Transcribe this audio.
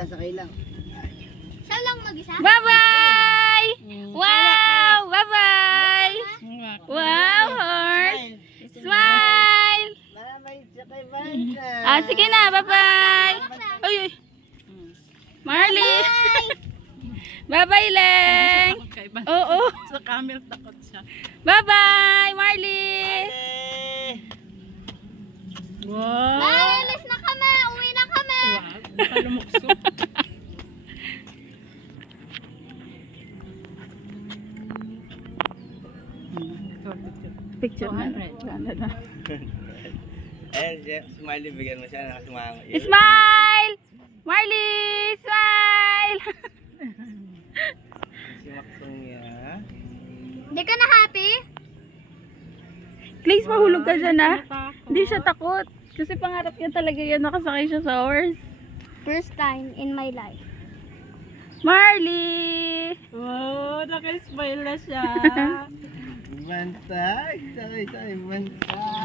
sasakay lang. Siya lang mag-isa? Bye-bye! Wow! Bye-bye! Wow, horse! Smile! Bye-bye, sakay banda. Ah, sige na, bye-bye! Uy, uy! Marley! Bye-bye, Leng! Oo! Sa camera takot siya. Bye-bye, Marley! Wow! Bye! Alis na kami! Uwi na kami! Palumukso. Picture na. Ayan, smiley, bigyan mo siya, nakasumango. Smile! Marley! Smile! Si Maksong niya. Hindi ka na happy? Please, mahulog ka dyan, ah. Hindi siya takot. Kasi pangarap niya talaga yan, nakasakay siya sa horse. First time in my life. Marley! Wow, naka-smile na siya. Bantay, sakay, bantay.